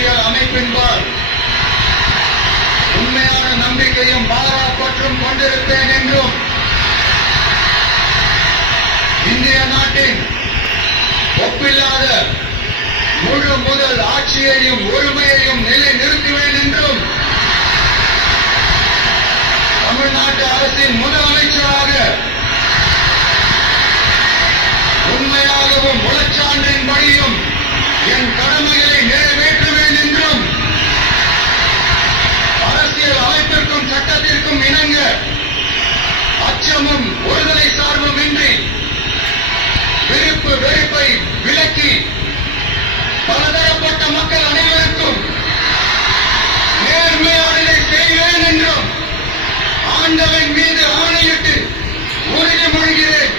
அரசியல் அமைப்பின்பால் உண்மையான நம்பிக்கையும் பாராபற்றும் கொண்டிருப்பேன் என்றும் இந்திய நாட்டின் ஒப்பில்லாத முழு முதல் ஆட்சியையும் ஒருமையையும் நிலைநிறுத்துவேன் என்றும் தமிழ்நாட்டு அரசின் முதலமைச்சராக உண்மையாகவும் முழச்சான்றின்படியும் என் கடமைகளை நிறைவேற்றுவேன் என்றும் அரசியல் அமைப்பிற்கும் சட்டத்திற்கும் இணங்க அச்சமும் ஒருதலை சார்பும் இன்றி விருப்பு வெறுப்பை விலக்கி பலதரப்பட்ட மக்கள் அனைவருக்கும் நேர்மையானதை செய்வேன் என்றும் ஆண்டவன் மீது ஆணையிட்டு உறுதிமொழிகிறேன்.